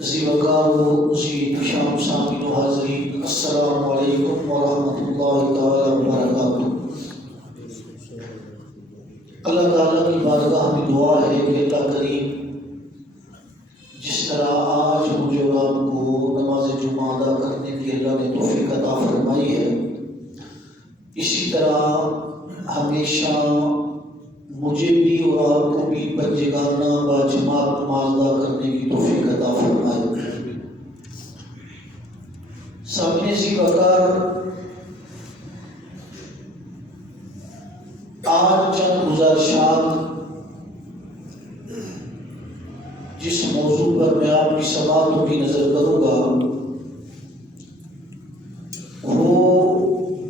ذی وقار و ذی شام سامعین و حاضرین، السلام علیکم ورحمۃ اللہ تعالی وبرکاتہ۔ اللہ تعالیٰ کی بارگاہ میں دعا ہے کہ اللہ کریم جس طرح آج مجھے اور آپ کو نماز جمعہ ادا کرنے کی اللہ نے توفیق عطا فرمائی ہے، اسی طرح ہمیشہ مجھے بھی اور آپ کو بھی بجگانہ باجماعت نماز ادا کرنے کی توفیق عطا فرمائے۔ سامنے ذی وقار آج چند گزارشات جس موضوع پر میں آپ کی سماعتوں کی نظر کروں گا وہ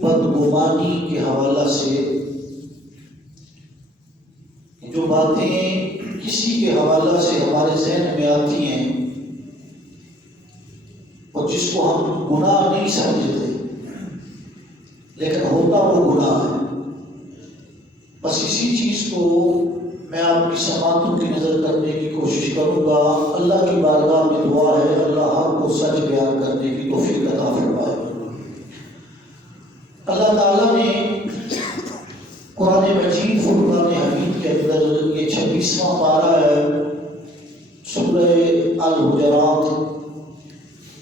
بدگمانی کے حوالہ سے، جو باتیں کسی کے حوالہ سے ہمارے ذہن میں آتی ہیں اور جس کو ہم گناہ نہیں سمجھتے لیکن ہوتا وہ گناہ ہے، بس اسی چیز کو میں آپ کی سماعتوں کی نظر کرنے کی کوشش کروں گا۔ اللہ کی بارگاہ میں دعا ہے اللہ آپ کو سچ بیان کرنے کی توفیق عطا فرمائے۔ اللہ تعالیٰ نے قرآن مجید فرقان حمید کے اندر یہ 26واں پارہ ہے سورہ الحجرات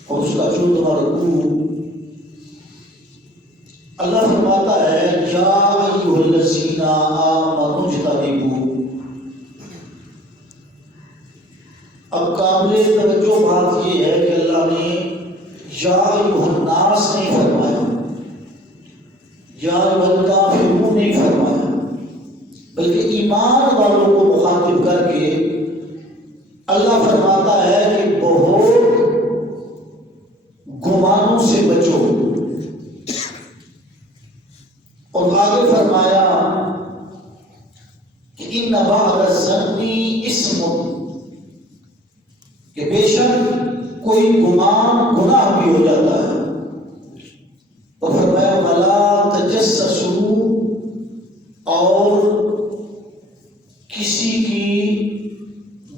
اور اس کا 14واں رکوع، اللہ فرماتا ہے یا ایھا الذین آمنوا اجتنبوا۔ اب قابل توجہ بات یہ ہے کہ اللہ نے یا ایھا الناس نہیں فرمایا، یا ایھا الکافرون نہیں فرمایا، بلکہ ایمان والوں کو مخاطب کر کے اللہ فرماتا ہے کہ بہت گمانوں سے بچو، اور آگے فرمایا کہ ان بعض الظن اسم، کہ بے شک کوئی گمان گناہ بھی ہو جاتا ہے، اور فرمایا ولا تجسسوا، اور کسی کی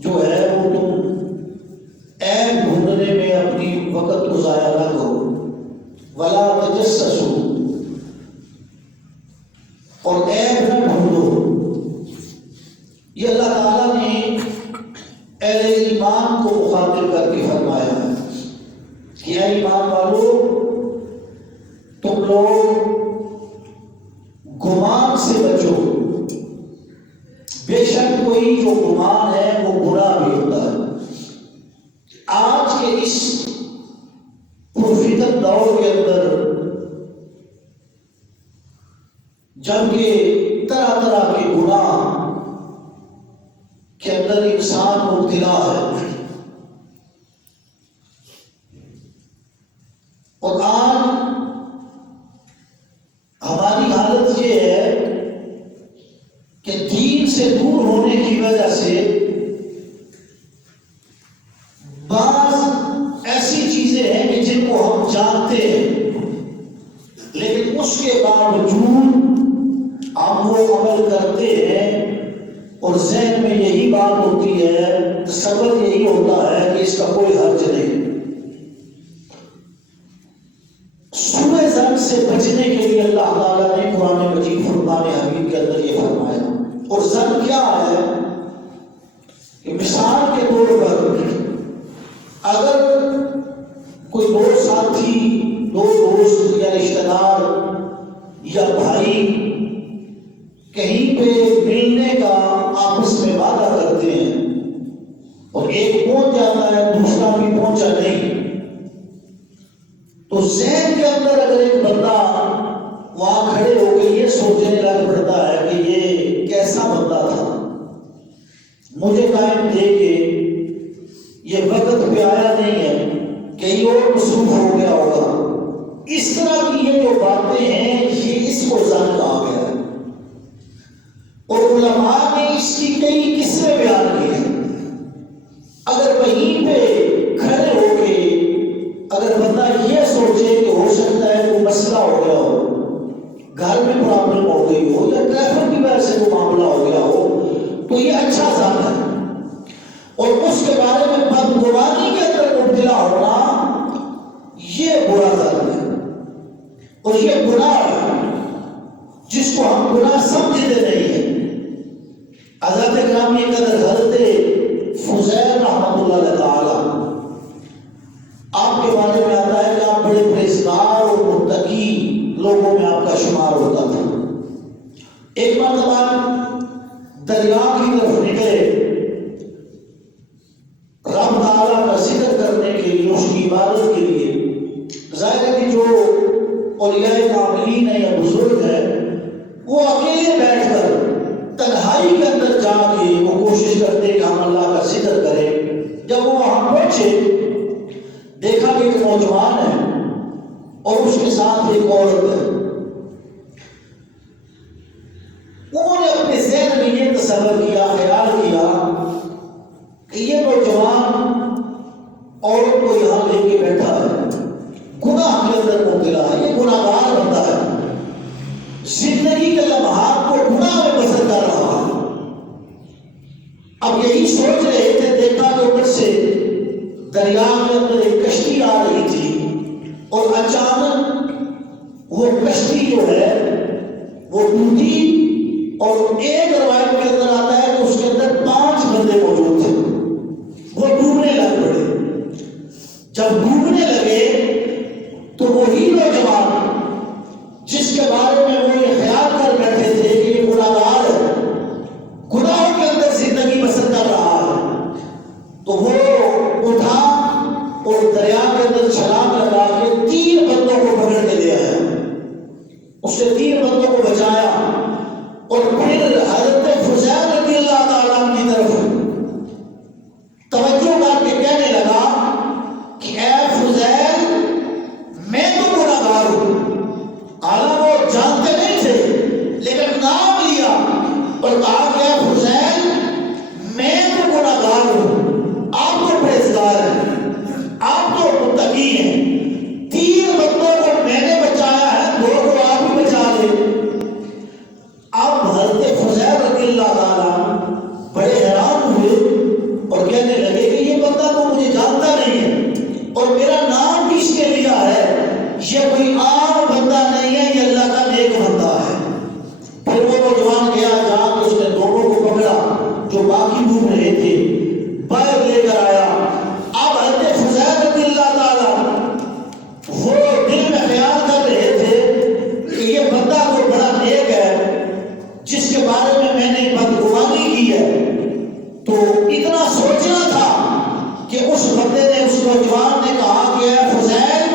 جو ہے وہ تم عیب ڈھونڈنے میں اپنی وقت کو ضائع نہ کرو، ولا تجسسوا، اور عیب نہ ڈھونڈو۔ یہ اللہ تعالیٰ نے اہل ایمان کو مخاطب کر کے فرمایا ہے کہ اے ایمان والو تم لوگ گمان سے بچو، بے شک کوئی جو گمان ہے وہ گناہ بھی ہوتا ہے۔ آج کے اس پرفتن دور کے اندر جبکہ طرح طرح کے گناہ کے اندر انسان مبتلا ہے، اور آج ہماری حالت یہ ہے کہ دین سے دور ہونے کی وجہ سے بعض ایسی چیزیں ہیں کہ جن کو ہم جانتے ہیں لیکن اس کے باوجود ہم وہ عمل کرتے ہیں، اور ذہن میں یہی بات ہوتی ہے، تصور یہی ہوتا ہے کہ اس کا کوئی حرج نہیں۔ سوء ظن سے بچنے کے لیے اللہ تعالیٰ نے قرآن مجید فرقان حمید کے اندر یہ فرمایا، اور ظن کیا ہے کہ مثال کے طور پر اگر کوئی دو ساتھی، دو دوست یا رشتہ دار یا بھائی کہیں پہ ملنے کا آپس میں وعدہ کرتے ہیں اور ایک پہنچ جاتا ہے دوسرا بھی پہنچا نہیں، تو ذہن کے اندر اگر ایک بندہ وہاں کھڑے ہو کے یہ سوچنے لگ پڑتا ہے کہ یہ کیسا بندہ تھا، مجھے ٹائم دے کے یہ وقت پہ آیا نہیں ہے، کہیں اور مصروف ہو گیا ہوگا، اس طرح کی یہ جو باتیں ہیں یہ اس کو ظن کہا گیا ہے، اور علماء نے اس کی کئی قسمیں بیان کی ہیں۔ اگر وہیں پہ کھڑے ہو کے اگر بندہ یہ سوچے کہ ہو سکتا ہے کوئی مسئلہ ہو گیا ہو، گھر میں پرابلم ہو گئی ہو یا ٹریفک کی وجہ سے کوئی معاملہ ہو گیا ہو، تو یہ اچھا ظن ہے، اور اس کے بارے میں بدگمانی کے اندر اور یہ گناہ ہے جس کو ہم گناہ سمجھتے نہیں ہیں۔ حضرت گرامی قدر حضرت فضیل رحمۃ اللہ تعالی آپ کے بارے میں آتا ہے کہ آپ بڑے پرہیزگار اور متقی لوگوں میں آپ کا شمار ہوتا تھا۔ ایک مرتبہ دریا کی طرف نکلے رب تعالیٰ کا ذکر کرنے کے لیے، اس کی عبادت کے لیے۔ ظاہر ہے کہ جو اولیاء کاملین ہیں یا بزرگ ہیں وہ اکیلے بیٹھ کر تنہائی کے اندر جا کے وہ کوشش کرتے کہ ہم اللہ کا ذکر کریں۔ جب وہ وہاں پہنچے دیکھا کہ ایک نوجوان ہے اور اس کے ساتھ ایک عورت ہے۔ انہوں نے اپنے ذہن میں یہ تصور کیا، خیال کیا کہ یہ نوجوان عورت کو یہاں لے کے بیٹھا ہے، گناہ کے اندر مبتلا ہے، یہ گناہ گار بنتا ہے، زندگی کے لمحات کو گناہ میں بسر کر رہا ہے۔ اب یہی سوچ رہے تھے، دیکھا کہ اوپر سے دریا کے اندر ایک کشتی آ رہی تھی اور اچانک وہ کشتی جو ہے وہ ٹوٹی، اور ایک روایت کے اندر آتا ہے کہ اس کے اندر 5 بندے موجود تھے، وہ ڈوبنے لگ پڑے۔ جب ڈوبنے لگے تو وہی نوجوان جس کے بارے میں وہ یہ خیال کر بیٹھے تھے کہ یہ گناہ گار ہے، گناہوں کے اندر زندگی بسر کر رہا ہے، تو وہ اٹھا اور دریا کے اندر چھلانگ لگا کے 3 بندوں کو پکڑ کے لے آیا، اس نے 3 بندوں کو بچایا، اور پھر حضرت فضیل رضی اللہ تعالیٰ عنہ کی طرف توجہ کر کے کہنے لگا کہ اے فضیل، میں تو گناہ گار ہوں۔ حالانکہ وہ جانتے نہیں تھے لیکن نام لیا اور کہا کہ اے فضیل، میں تو گناہ گار ہوں، آپ تو پرہیزگار ہیں، آپ تو متقی ہیں، 3 بندوں کو میں نے بچایا ہے، 2 کو آپ ہی بچا لے۔ اب حضرت فضیل رضی اللہ تعالیٰ بڑے حیران ہوئے اور کہنے لگے کہ یہ بندہ تو مجھے جانتا نہیں ہے اور میرا نام بھی اس نے لیا ہے، یہ کوئی عام بندہ نہیں ہے، یہ اللہ کا نیک بندہ ہے۔ پھر وہ نوجوان گیا، جا کے اس نے دونوں کو پکڑا جو باقی ڈوب رہے تھے، باہر لے کر آیا۔ اب حضرت فضیل رضی اللہ تعالیٰ وہ دل میں خیال کر رہے تھے کہ یہ بندہ تو بڑا نیک ہے جس کے بارے میں نے بدگمانی کی ہے، تو اتنا سوچنا تھا کہ اس بندے نے، اس نوجوان نے کہا کہ اے فضیل،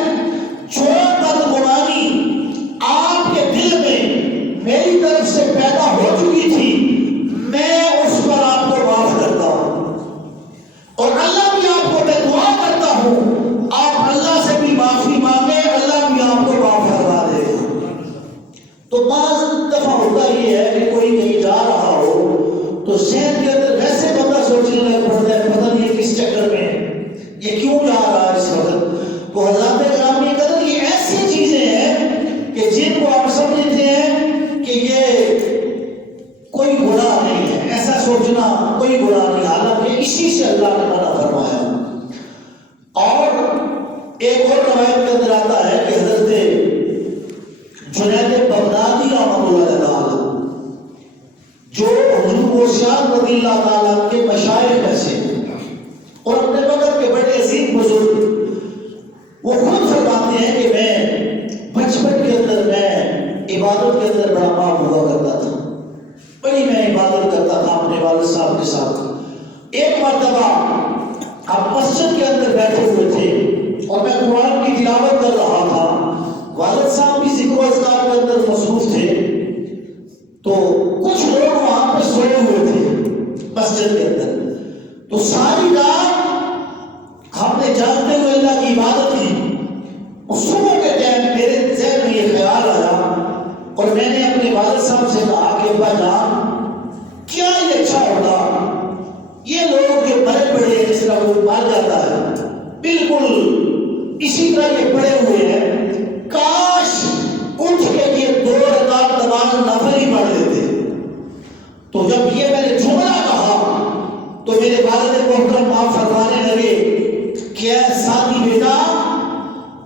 جو بدگمانی آپ کے دل میں میری طرف سے پیدا ہو چکی تھی، میں اس پر آپ کو معاف کرتا ہوں، اور اللہ بھی آپ کو میں دعا کرتا ہوں آپ اللہ سے بھی معافی مانگے، اللہ بھی آپ کو معاف کروا دے گا۔ تو بعض دفعہ ہوتا یہ ہے کہ کوئی کہیں جا رہا ہو تو ذہن کے اندر ویسے بندہ سوچنے لگ پڑتا ہے، پتہ نہیں یہ کس چکر میں ہے، یہ کیوں جا رہا ہے اس وقت۔ تو حضرات گرامی قدر یہ ایسی چیزیں ہیں کہ جن کو آپ سمجھتے ہیں کہ یہ کوئی گناہ نہیں ہے، ایسا سوچنا کوئی گناہ نہیں، حالانکہ اسی سے اللہ نے منع فرمایا۔ اور ایک اور روایت کے اندر آتا ہے کہ حضرت جنید بغدادی رحمۃ اللہ تعالی جو حضور ہوشیار رضی اللہ تعالیٰ کے مشائخ میں سے اور اپنے وقت کے بڑے عظیم بزرگ، وہ خود فرماتے ہیں کہ میں بچپن کے اندر میں عبادت کے اندر بڑا ماں ہوا کرتا تھا، بڑی میں عبادت کرتا تھا اپنے والد صاحب کے ساتھ۔ ایک مرتبہ ہم مسجد کے اندر بیٹھے ہوئے تھے اور میں قرآن کی تلاوت کر رہا تھا، والد صاحب بھی ذکر و اذکار کے اندر مصروف تھے، تو کچھ لوگ وہاں پہ سوئے ہوئے تھے مسجد کے اندر۔ تو ساری رات ہم نے جاگتے ہوئے اللہ کی عبادت کی، اور صبح کے ٹائم میرے ذہن میں یہ خیال آیا اور میں نے اپنے والد صاحب سے کہا کہ ابا جان، کیا یہ اچھا ہوتا یہ لوگ جو بڑے بڑے جس طرح وہ مار جاتا ہے بالکل اسی طرح یہ پڑے ہوئے ہیں، کاش اٹھ کے یہ 2 رکعت نماز نفل ہی پڑھ لیتے۔ تو جب یہ میں نے جملہ کہا تو میرے والد محترم آپ فرمانے لگے کہ اے ساتھی بیٹا،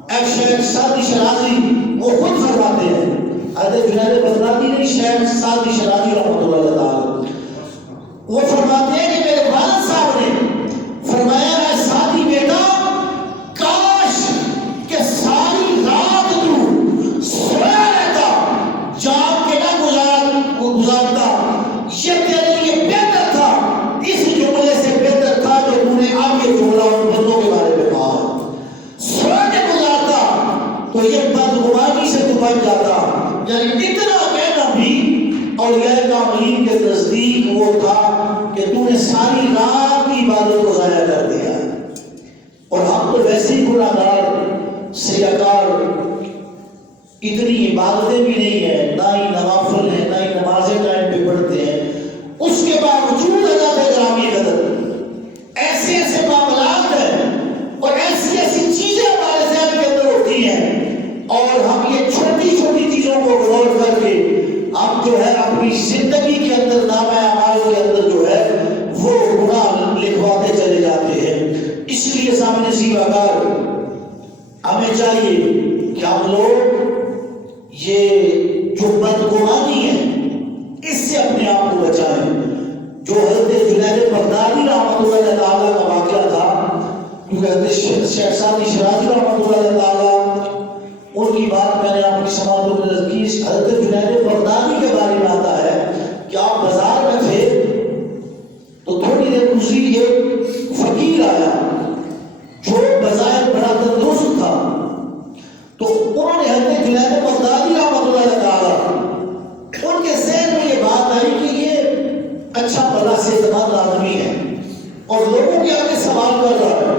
اے شیخ ساتھی شرازی، وہ خود فرمانے حضرت جنید بغدادی نے شیخ سعدی شرازی رحمۃ اللہ تعالی وہ فرماتے ہیں کہ میرے والد صاحب نے فرمایا اے سعدی بیٹا کاش کہ ساری رات تو سویا رہتا جاگ کے نہ گزارتا، یہ تیرے لیے بہتر تھا، اس جملے سے بہتر تھا جو انہوں نے اب یہ جملہ ان بندوں کے بارے میں کہا، سو کے گزارتا تو یہ بدگمانی سے تو بچ جاتا۔ یعنی اتنا کہنا بھی اولیاء کاملین کے نزدیک وہ تھا کہ تو نے ساری رات کی عبادت کو ضائع کر دیا، اور ہم تو ویسے ہی گناہ گار سیاکار، اتنی عبادتیں بھی نہیں ہیں، نہ ہی نوافل ہیں، نہ ہی نمازیں ٹائم پہ پڑھتے ہیں، اس کے باوجود حضرات گرامی قدر ایسے ایسے معاملات ہیں اور ایسی ایسی چیزیں ہمارے ذہن کے اندر ہوتی ہیں، اور ہم یہ چھوٹی چھوٹی چیزوں کو غور کر کے ہم جو ہے اپنی زندگی کے اندر نامہ اعمال کے اندر جو ہے وہ گناہ لکھواتے چلے جاتے ہیں۔ اس لیے سامنے زیباکار ہمیں چاہیے کہ ہم لوگ یہ جو بدگمانی ہے اس سے اپنے آپ کو بچائیں۔ جو حضرت جنید بغدادی رحمۃ اللہ تعالیٰ کا واقعہ تھا، کیونکہ حضرت شیخ سعدی شرازی رحمۃ اللہ تعالیٰ ان کی بات میں نے آپ کی سماعتوں میں نزدیک حضرت جنید بغدادی کے بارے میں آتا ہے کہ آپ بازار میں تھے تو تھوڑی دیر گزری ایک فقیر آیا جو بظاہر بڑا تندرست تھا، تو انہوں نے حضرت جنید بغدادی رحمۃ اللہ تعالیٰ ان کے ذہن میں یہ بات آئی کہ یہ اچھا بڑا صحت مند آدمی ہے اور لوگوں کے آگے سوال کر رہا ہے،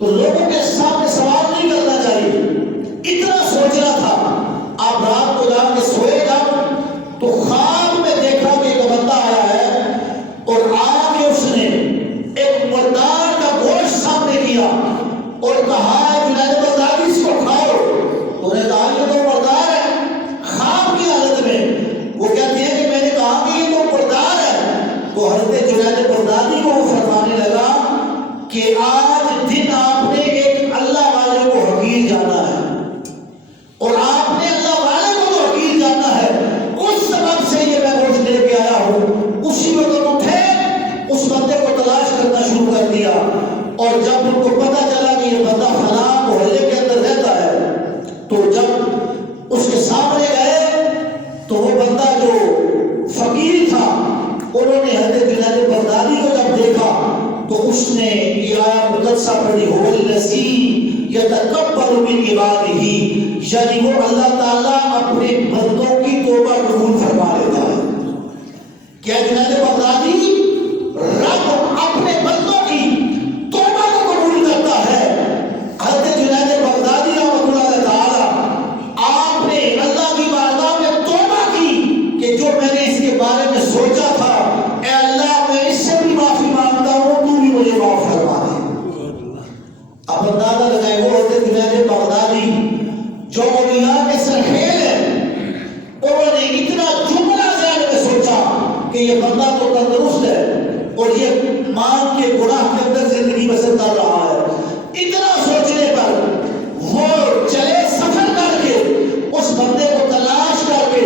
تو لوگوں کے سامنے سوال نہیں کرنا چاہیے، اتنا سوچنا تھا۔ آپ رات کو جا کے سوئے گا تو خواب میں دیکھا کہ ایک بندہ آیا ہے اور آ کے اس نے ایک مردار کا گوشت سامنے کیا اور کہا جنید بغدادی اس کو کھاؤ، تو نے کہا یہ تو مردار ہے، خواب کی حالت میں وہ کہتے ہیں کہ میں نے کہا کہ یہ تو مردار ہے، تو حضرت جنید بغدادی کو وہ فرمانے لگا کہ آج دن آپ نے ایک اللہ والے کو حقیر جانا ہے، اور آپ نے اللہ والے کو جو حقیر جانا ہے اس سبب سے یہ میں گوشت لے کے آیا ہوں۔ اسی وقت اٹھے اس بندے کو تلاش کرنا شروع کر دیا، اور جب ان کو پتا چلا کہ یہ بندہ فلاں محلے کے اندر رہتا ہے تو جب اس کے سامنے گئے تو وہ بندہ جو فقیر تھا انہوں نے حضرت جنید بغدادی کو جب دیکھا تو اس نے یہ آیت مقدسہ پڑھی هو الذی یتکبر من عبادہ، یعنی وہ اللہ تعالیٰ اپنے بندوں کی توبہ قبول فرما لیتا ہے۔ کیا جنید بغدادی رب اپنے بندوں کی توبہ کو قبول کرتا ہے؟ حضرت جنید بغدادی رحمۃ اللہ تعالیٰ آپ نے اللہ کی بارگاہ میں توبہ کی کہ جو میں نے اس کے بارے میں سوچا تھا، اے اللہ میں اس سے بھی معافی مانگتا ہوں، تو بھی مجھے معاف فرما دے۔ اب اندازہ لگائے وہ حضرت جنید بغدادی جو اولیاء کے سرخیل ہیں، انہوں نے اتنا جملہ ذہن میں سوچا کہ یہ بندہ تو تندرست ہے اور یہ مان کے گناہ کے اندر زندگی بسر کر رہا ہے، اتنا سوچنے پر وہ چلے سفر کر کے اس بندے کو تلاش کر کے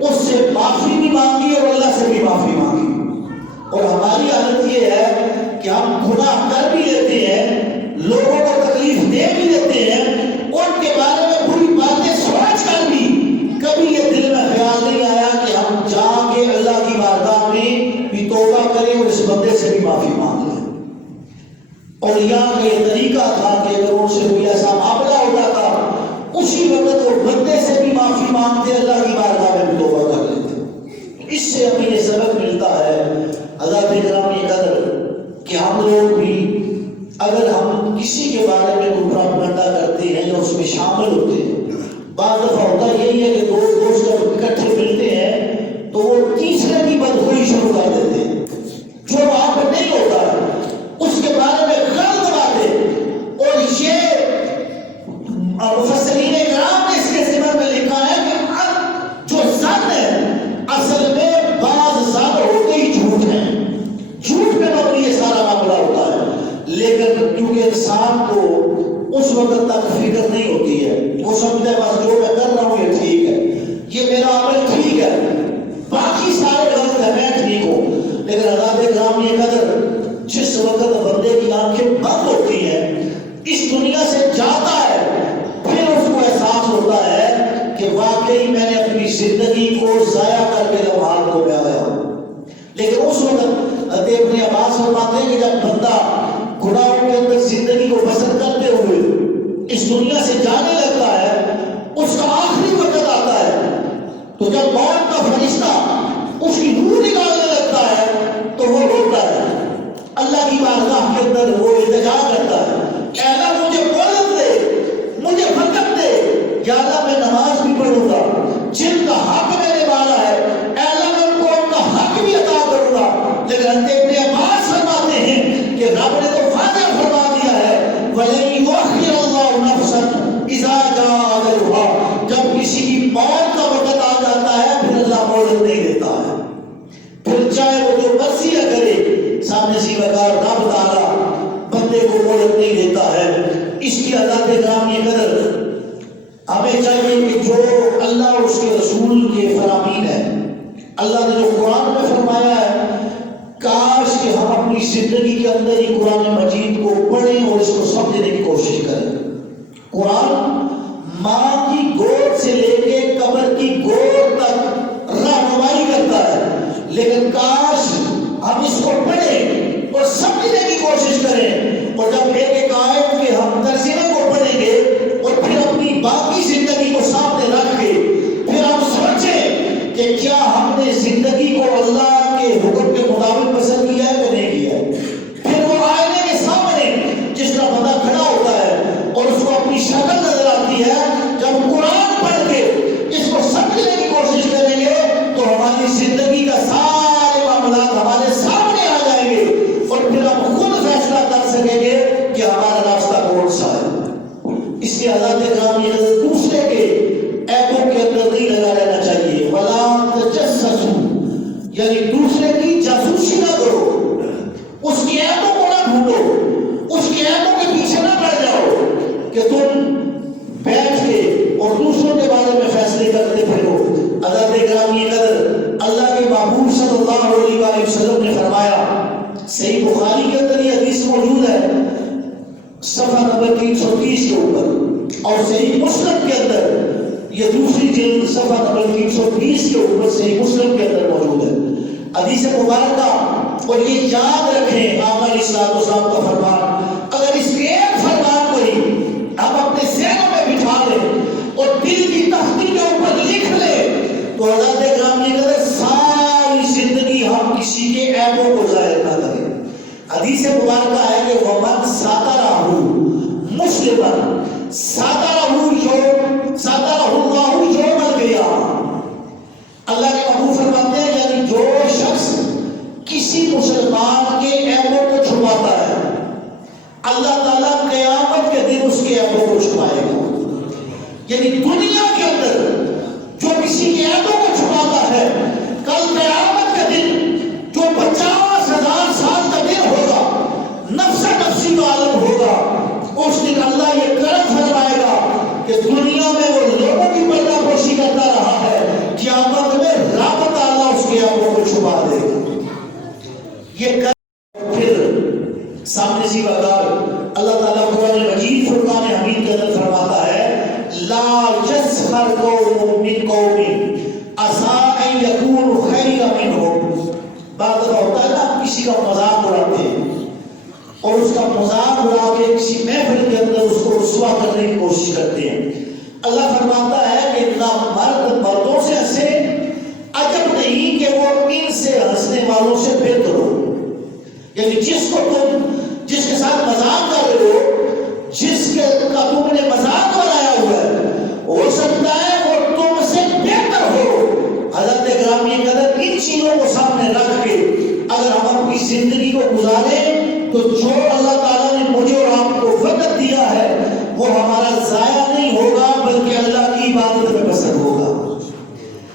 اس سے معافی بھی مانگی اور اللہ سے بھی معافی مانگی۔ اور ہماری حالت یہ ہے کہ ہم گناہ کر بھی لیتے ہیں، لوگوں کو تکلیف دے بھی لیتے ہیں، ان کے بارے میں بری باتیں سوچ کر بھی کبھی یہ دل میں خیال نہیں آیا کہ ہم جا کے اللہ کی بارگاہ میں بھی توبہ کریں اور اس بندے سے بھی معافی مانگ لیں۔ اولیاء کا یہ طریقہ تھا کہ اگر ان سے کوئی ایسا معاملہ ہوتا تھا اسی وقت وہ بندے سے بھی معافی مانگتے، اللہ کی بارگاہ میں بھی توبہ کر لیتے۔ اس سے ہمیں یہ سبق ملتا ہے حضرات گرامی قدر کہ ہم لوگ بھی اگر ہم کسی کے بارے میں کوئی پروپیگنڈا کرتے ہیں یا اس میں شامل ہوتے ہیں، بعض دفعہ ہوتا یہی ہے کہ دوست جب اکٹھے ملتے ہیں تو وہ تیسرے کی بدخوئی شروع کر دیتے ہیں، جو وہاں پر نہیں ہوتا ہے اس کے بارے میں غلط باتیں، اور یہ مفسرین کرام نے اس کے ذمہ میں لکھا ہے کہ جو زن ہے اصل میں بعض زن ہوتے ہی جھوٹ ہیں، جھوٹ پہ مبنی یہ سارا معاملہ ہوتا ہے، لیکن کیونکہ انسان کو اس وقت تک فکر نہیں ہوتی ہے، وہ سمجھتا ہے بس جو میں کر رہا ہوں یہ واقعی میں نے اپنی زندگی کو ضائع کر کے لمحات کو میں آیا ہوں. لیکن اس وقت ابن عباس فرماتے ہیں کہ جب بندہ گناہوں کے اندر زندگی کو بسر کرتے ہوئے اس دنیا سے جانے لگتا ہے، اس کا آخری وقت آتا ہے، تو جب موت کا فرشتہ اس کی روح نکالنے لگتا ہے تو وہ روتا ہے، اللہ کی بارگاہ کے اندر وہ التجا کرتا ہے، اے اللہ مجھے مہلت دے، مجھے وقت دے، یا اللہ میں نماز بھی پڑھوں گا، جن کا حق میں نے مانا ہے اے اللہ میں ان کو ان کا حق بھی عطا کروں گا. لیکن ابن عباس فرماتے ہیں کہ رب نے تو واضح فرما دیا ہے وَلَن يُؤَخِّرَ اللَّهُ نَفْسًا إِذَا جَاءَ أَجَلُهَا، جب کسی کی موت کا وقت آ جاتا ہے پھر اللہ مہلت نہیں دیتا ہے، پھر چاہے وہ جو مرضی کرے، سامنے سی وقار رب تعالیٰ بندے کو مہلت نہیں دیتا ہے. اس کی عذاب گرامی قدر ہمیں چاہیے کہ جو اللہ اور اس کے رسول کے فرامین ہے، اللہ نے جو قرآن میں فرمایا ہے، کاش کہ ہم اپنی زندگی کے اندر ہی قرآن مجید کو پڑھیں اور اس کو سمجھنے کی کوشش کریں. قرآن ماں کی گود سے لے کے قبر کی گود تک رہنمائی کرتا ہے، لیکن کاش ہم اس کو پڑھیں اور سمجھنے کی کوشش کریں، اور جب ایک ایک آیت کے ہم ترجمے کو پڑھیں گے اور پھر اپنی باقی زندگی کو سامنے رکھ کے پھر ہم سوچیں کہ کیا ہم نے زندگی کو اللہ کے حکم کے مطابق پسند کیا ہے کہ نہیں کیا ہے. پھر وہ آئینے کے سامنے جس کا بندہ کھڑا ہوتا ہے اور اس کو اپنی شکل نظر آتی ہے، جب قرآن پڑھ کے اس کو سمجھنے کی کوشش کریں گے تو ہماری زندگی کا سارے معاملات ہمارے سامنے آ جائیں گے اور پھر ہم خود فیصلہ کر سکیں گے کہ ہمارا راستہ کون سا ہے. اس لیے آزاد گرامی دوسرے کے ایبوں کے اندر نہیں لگا رہنا چاہیے. وَلَا تَجَسَّسُوا، یعنی دوسرے کی جاسوسی نہ کرو، اس کی ایبوں کو نہ ڈھونڈو، اس کی ایبوں کے پیچھے نہ پڑ جاؤ کہ تم بیٹھ کے اور دوسروں کے بارے میں فیصلے کرتے پھرو. آزاد گرامی قدر اللہ کے محبوب صلی اللہ علیہ وسلم نے فرمایا، صحیح بخاری کے اندر یہ حدیث موجود ہے صفحہ نمبر 330 کے اوپر، اور صحیح مسلم کے اندر یہ دوسری جلد صفحہ نمبر 320 کے اوپر صحیح مسلم کے اندر موجود ہے. حدیث مبارکہ، اور یہ یاد رکھیں آقا علیہ الصلوۃ والسلام کا فرمان، اگر اس ایک فرمان کو ہی ہم اپنے ذہنوں میں بٹھا لیں اور دل کی تختی کے اوپر لکھ لیں تو حضرت گرامی قدر ساری زندگی ہم کسی کے عیبوں کو ظاہر نہ کریں. حدیث مبارکہ ہے کہ وَمَنْ سَتَرَهُ مُسْلِمًا سَتَرَهُ اللَّهُ يَوْمَ الْقِيَامَةِ. اللہ کے محبوب فرماتے ہیں یعنی جو شخص کسی مسلمان کے عیبوں کو چھپاتا ہے، اللہ تعالیٰ قیامت کے دن اس کے عیبوں کو چھپائے گا. یعنی دنیا کے اندر جو کسی کے عیبوں کو چھپاتا ہے، کل قیامت کے دن جو 50,000 سال کا دن ہوگا، نفس نفسی کا عالم ہوگا، اس دن اللہ یہ کرم فرمائے گا کہ دنیا میں وہ لوگوں کی پردہ پوشی کرتا رہا ہے، قیامت میں رب تعالیٰ اس کے عیبوں کو چھپا دے گا. یہ کرم پھر سامنے سی وقار اللہ تعالیٰ قرآن مجید فرقان حمید کے اندر فرماتا ہے لا يسخر قوم من قوم عسى ان يكونوا خيرا منهم. بعض دفعہ ہوتا ہے نا کسی کا مذاق اڑاتے ہیں اور اس کا مذاق اڑا کے کسی محفل کے اندر اس کو رسوا کرنے کی کوشش کرتے ہیں. اللہ فرماتا ہے کہ نہ مرد مردوں سے ہنسے، عجب نہیں کہ وہ ان سے ہنسنے والوں سے بہتر ہو. یعنی جس کے ساتھ مذاق کر رہے ہو، جس کا تم نے مذاق بنایا ہوا ہے، ہو سکتا ہے وہ تم سے بہتر ہو. حضرت گرامی قدر ان چیزوں کو سامنے رکھ کے اگر ہم اپنی زندگی کو گزاریں تو جو اللہ تعالیٰ نے مجھے اور آپ کو وقت دیا ہے وہ ہمارا ضائع نہیں ہوگا بلکہ اللہ کی عبادت میں بسر ہوگا.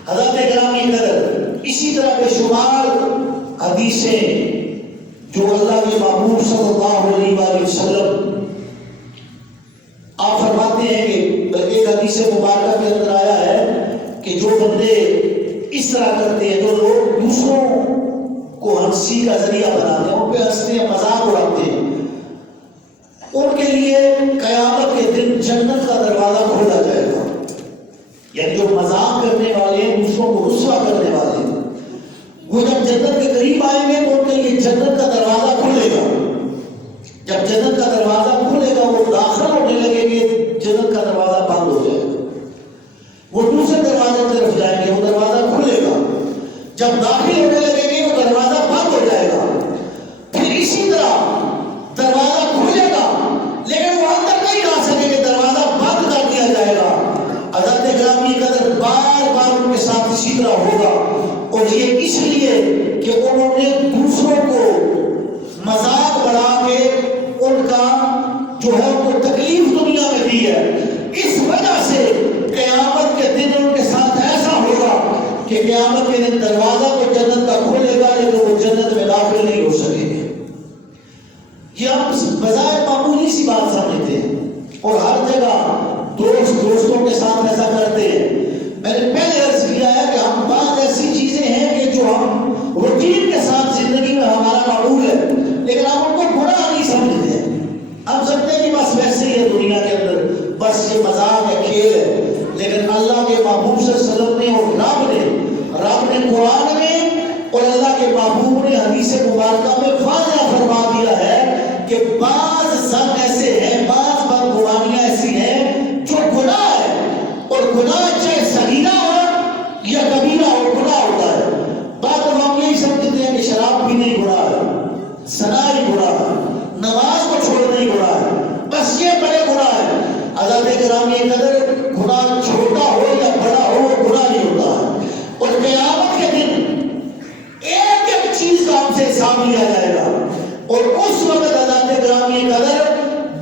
حضرت گرامی قدر اسی طرح بے شمار حدیثیں جو اللہ کے محبوب صلی اللہ علیہ وآلہ وسلم آپ فرماتے ہیں کہ بلکہ ایک حدیث مبارکہ کے اندر آیا ہے کہ جو بندے اس طرح کرتے ہیں، جو لوگ دوسروں کو ہنسی کا ذریعہ بناتے ہیں، ان پہ ہنستے ہیں، مذاق اڑاتے ہیں، ان کے لیے قیامت کے دن جنت کا دروازہ کھولا جائے گا. یعنی جو آئیں گے تو ان کے لیے جنت کا دروازہ کھلے گا. جب جنت کا دروازہ کھلے گا وہ داخل ہونے لگیں گے, جنت کا دروازہ بند ہو جائے گا. وہ دوسرے دروازے کی طرف جائیں گے, وہ دروازہ کھلے گا. جب داخل ہونے لگیں گے وہ دروازہ بند ہو جائے گا. پھر اسی طرح دروازہ کھلے گا لیکن وہ اندر نہیں آ سکیں گے, دروازہ بند کر دیا جائے گا. حضرت گرامی قدر بار بار ان کے ساتھ اسی طرح ہوگا, اور یہ اس لیے کہ انہوں نے دوسروں کو مذاق بنا کے ان کا جو ہے ان کو تکلیف دنیا میں دی ہے. اس وجہ سے قیامت کے دن ان کے ساتھ ایسا ہوگا کہ قیامت کے دن دروازہ تو جنت کا کھولے گا لیکن وہ جنت میں داخل نہیں ہو سکیں گے. یہ ہم بظاہر معمولی سی بات سمجھتے ہیں اور ہر جگہ دوستوں کے ساتھ ایسا کرتے ہیں. میں نے پہلے عرض کیا ہے کہ ہم بعض ایسی چیزیں ہیں کہ جو ہم روٹین کے ساتھ زندگی میں ہمارا معمول ہے لیکن ہم ان کو گناہ نہیں سمجھتے ہیں. ہم سمجھتے ہیں کہ بس ویسے ہی ہے دنیا کے اندر, بس یہ مذاق ہے, کھیل ہے. لیکن اللہ کے محبوب صلی اللہ علیہ وسلم نے اور رب نے قرآن میں اور اللہ کے محبوب نے حدیث مبارکہ میں واضح فرما دیا ہے کہ بعض زن ایسے ہیں, بعض بدگمانیاں ایسی ہیں جو گناہ ہے, اور گناہ چاہے صغیرہ ہو یا کبیرہ ہو گناہ ہوتا ہے. بعض ہم یہی سمجھتے ہیں کہ شراب پینا ہی گناہ ہے, زنا ہی گناہ ہے, نماز کو چھوڑنا ہی گناہ ہے, بس یہ بڑے گناہ ہے. حضرت گرامی قدر گناہ چھوٹا ہو یا بڑا ہو وہ گناہ نہیں ہوتا ہے. اور قیامت کے دن ایک ایک چیز کا ہم سے حساب لیا جائے گا, اور اس وقت حضرت گرامی قدر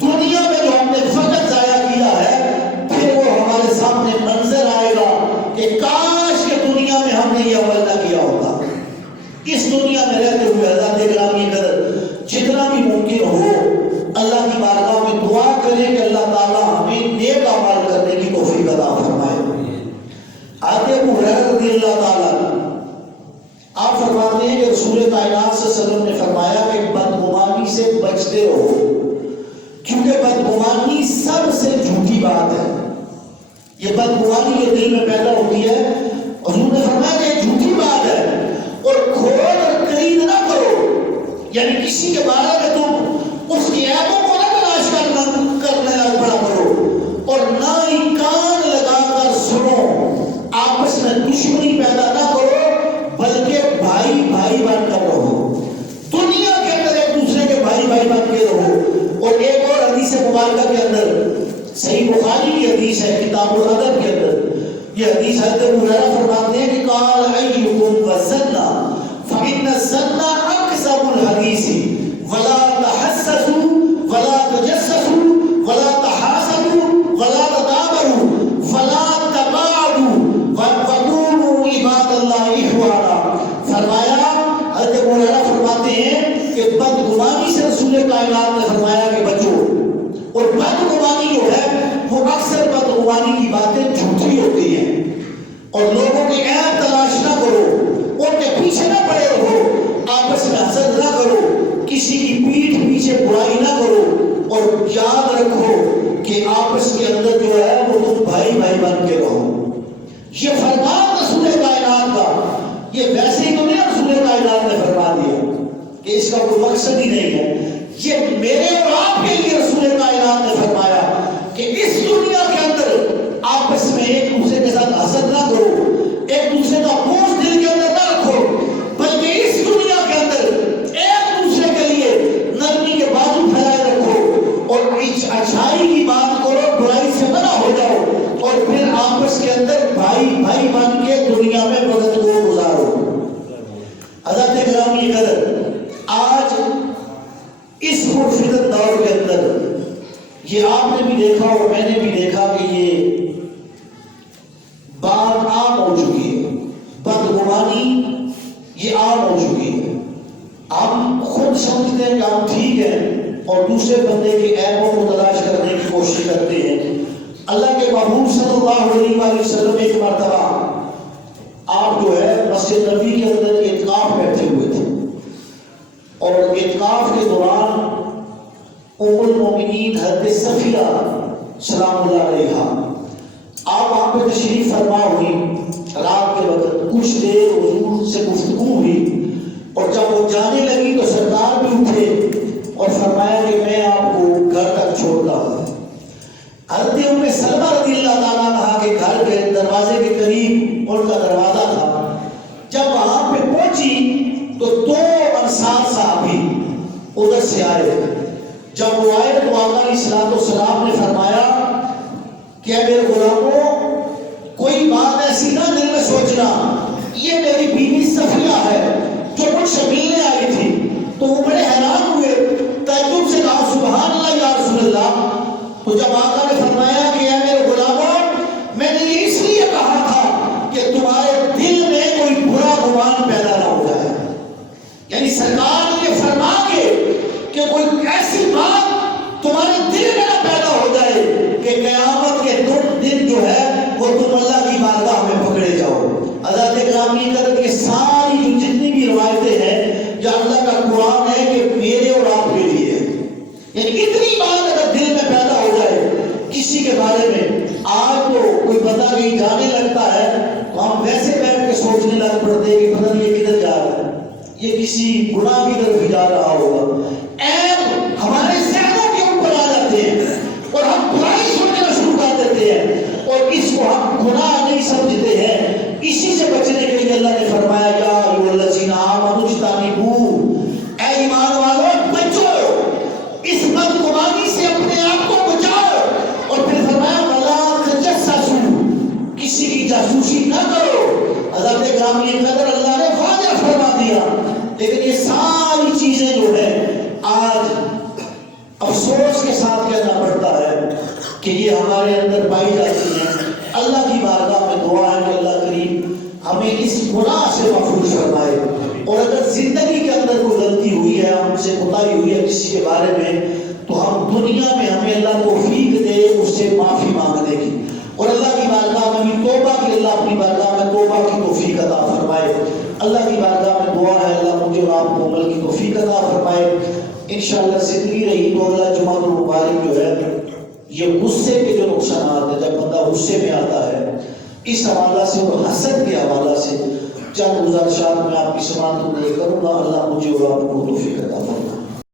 دنیا میں جو ہم نے وقت ضائع کیا ہے پھر وہ ہمارے سامنے منظر آئے گا کہ کاش کہ دنیا میں ہم نے یہ عمل نہ کیا ہوتا. اس دنیا میں رہتے ہوئے حضرت گرامی قدر جتنا بھی ممکن ہو اللہ کی بارگاہ میں دعا کریں کہ اللہ تعالیٰ ہمیں نیک عمل کرنے کی توفیق عطا فرمائے. حضرت ابو ہریرہ رضی اللہ تعالیٰ آپ فرماتے ہیں کہ رسول کائنات صلی اللہ علیہ وسلم نے فرمایا کہ بدگمانی سے بچتے رہو, کیونکہ بدگمانی سب سے جھوٹی بات ہے. یہ بدگمانی جو دل میں پیدا ہوتی ہے حضور نے فرمایا کہ یہ جھوٹی بات ہے, اور کھول اور خرید نہ کرو, یعنی کسی کے بارے میں تم اس کی عیبوں کو نہ تلاش کرنے لگ پڑا کرو, اور نہ ہی کان لگا کر سنو. آپس میں دشمنی پیدا نہ کرو بلکہ بھائی بھائی بن کر رہو. دنیا کے اندر ایک دوسرے کے بھائی بھائی بن کے رہو. اور ایک اور حدیث مبارکہ کے اندر صحیح بخاری کی حدیث ہے کتاب الادب کے اندر, یہ حدیث حضرت ابو ہریرہ فرماتے ہیں کہ قال ایکم وزنا فإن الزن اکذب الحدیث ولا تحسسوا ولا تجسسوا ولا تحاسدوا ولا تدابروا ولا تباعدوا وكونوا عباد اللہ اخوانا. فرمایا حضرت ابو ہریرہ فرماتے ہیں کہ بدگمانی سے رسول کائنات نے فرمایا کہ بچو, اور بدگمانی جو ہے وہ اکثر بدگمانی کی باتیں جھوٹی ہوتی ہیں, اور لوگوں کے عیب تلاش نہ کرو, ان کے پیچھے نہ پڑے رہو, آپس میں حسد نہ کرو, کسی کی پیٹھ پیچھے برائی نہ کرو, اور یاد رکھو کہ آپس کے اندر جو ہے وہ تم بھائی بھائی بن کے رہو. یہ فرمان رسول کائنات کا, یہ ویسے ہی تو نہیں رسول کائنات نے فرما دیا کہ اس کا کوئی مقصد ہی نہیں ہے, یہ میرے اور آپ کے لیے رسول کائنات نے فرمایا کہ اس دنیا کے اندر آپس میں ایک دوسرے کے ساتھ حسد نہ کرو, ایک دوسرے کا بوجھ دل کے اندر نہ رکھو, بلکہ اس دنیا کے اندر ایک دوسرے کے لیے نرمی کے بازو پھیلائے رکھو, اور اچھائی کی بات کرو, برائی سے منع ہو جاؤ, اور پھر آپس کے اندر بھائی بھائی بن کے دنیا میں وقت کو گزارو. حضرت گرامی قدر آج اس پرفتن دور کے اندر یہ آپ نے بھی دیکھا اور میں نے بھی دیکھا کہ یہ بات عام ہو چکی ہے, بدگمانی یہ عام ہو چکی ہے. ہم خود سمجھتے ہیں کہ ہم ٹھیک ہیں اور دوسرے بندے کے عیبوں کو تلاش کرنے کی کوشش کرتے ہیں. اللہ کے محبوب صلی اللہ علیہ وآلہ وسلم ایک مرتبہ آپ جو ہے مسجد نبی کے اندر اعتکاف بیٹھے ہوئے تھے, اور اعتکاف کے دوران ام المومنین حضرت صفیہ سلام اللہ علیہا آپ وہاں پہ تشریف فرما ہوئی. رات کے وقت کچھ دیر حضور سے گفتگو ہوئی اور جب وہ جانے لگی تو سردار بھی اٹھے اور فرمایا کہ میں آپ کو گھر تک چھوڑتا ہوں۔ حضرت ام سلمہ رضی اللہ تعالیٰ عنہا کے گھر کے دروازے کے قریب ان کا دروازہ تھا۔ جب وہاں پہ پہنچی تو دو انصار صحابی ادھر سے آئے۔ جب وہ آئے تو آقا علیہ الصلوۃ والسلام نے فرمایا کہ اے میرے غلاموں، کوئی بات ایسی نہ دل میں سوچنا، یہ میری بیوی صفیہ ہے جو مجھ سے ملنے آئی تھی۔ تو وہ بڑے حیران ہوئے، تعجب سے کہا سبحان اللہ یا رسول اللہ۔ تو جب آقا نے فرمایا کہ اے میرے غلاموں، میں نے یہ اس لیے کہا تھا کہ تمہارے دل میں کوئی برا گمان پیدا نہ ہو جائے، یعنی سرکار نے یہ فرما کے کہ کوئی ایسی بات تمہارے دل میں نہ پیدا ہو جائے کہ قیامت کے دن جو ہے وہ تم اللہ کی بارگاہ میں پکڑے جاؤ۔ حضرت گرامی قدر یہ ساری جو جتنی بھی روایتیں ہیں یا اللہ کا قرآن ہے کہ میرے اور آپ کے لیے ہے، یعنی اتنی بات اگر دل میں پیدا ہو جائے کسی کے بارے میں، آج تو کوئی بندہ کہیں جانے لگتا ہے تو ہم ویسے بیٹھ کے سوچنے لگ پڑتے ہیں کہ پتہ نہیں یہ کدھر جا رہا ہے، یہ کسی گناہ کی طرف جا رہا ہوگا۔ عیب ہمارے ذہنوں کے اوپر آ جاتے ہیں اور ہم برائی سننا شروع کر دیتے ہیں اور اس کو ہم گناہ نہیں سمجھتے ہیں۔ اسی سے بچنے کے لیے اللہ نے فرمایا یا ایھا الذین آمنوا اجتنبوا، اے ایمان والو بچو اس بدگمانی سے، اپنے آپ کو بچاؤ۔ اور پھر فرمایا ولا تجسسوا، کسی کی جاسوسی نہ کرو۔ حضرت گرامی قدر اللہ نے واضح فرما دیا، لیکن یہ ساری چیزیں جو ہے آج افسوس کے ساتھ کہنا پڑتا ہے کہ یہ ہمارے اندر پائی جاتی ہیں۔ اللہ کی بارگاہ میں دعا ہے کہ اللہ کریم ہمیں اس گناہ سے محفوظ فرمائے، اور اگر زندگی کے اندر کوئی غلطی ہوئی ہے، ہم سے کوتاہی ہوئی ہے کسی کے بارے میں، تو ہم دنیا میں ہمیں اللہ توفیق دے اس سے معافی مانگنے کی، اور اللہ کی بارگاہ میں بھی توبہ کی، اللہ اپنی بارگاہ میں توبہ کی توفیق عطا فرمائے۔ اللہ کی بارگاہ میں دعا ہے اللہ مجھے اور آپ کو عمل کی توفیق عطا فرمائے۔ انشاءاللہ زندگی رہی تو اگلا جمعہ المبارک جو ہے یہ غصے کے جو نقصانات ہیں، جب بندہ غصے میں آتا ہے، اس حوالہ سے اور حسد کے حوالہ سے چند گزارشات میں آپ کی سماعت میں کروں گا۔ اللہ مجھے اور آپ کو توفیق عطا فرمائے۔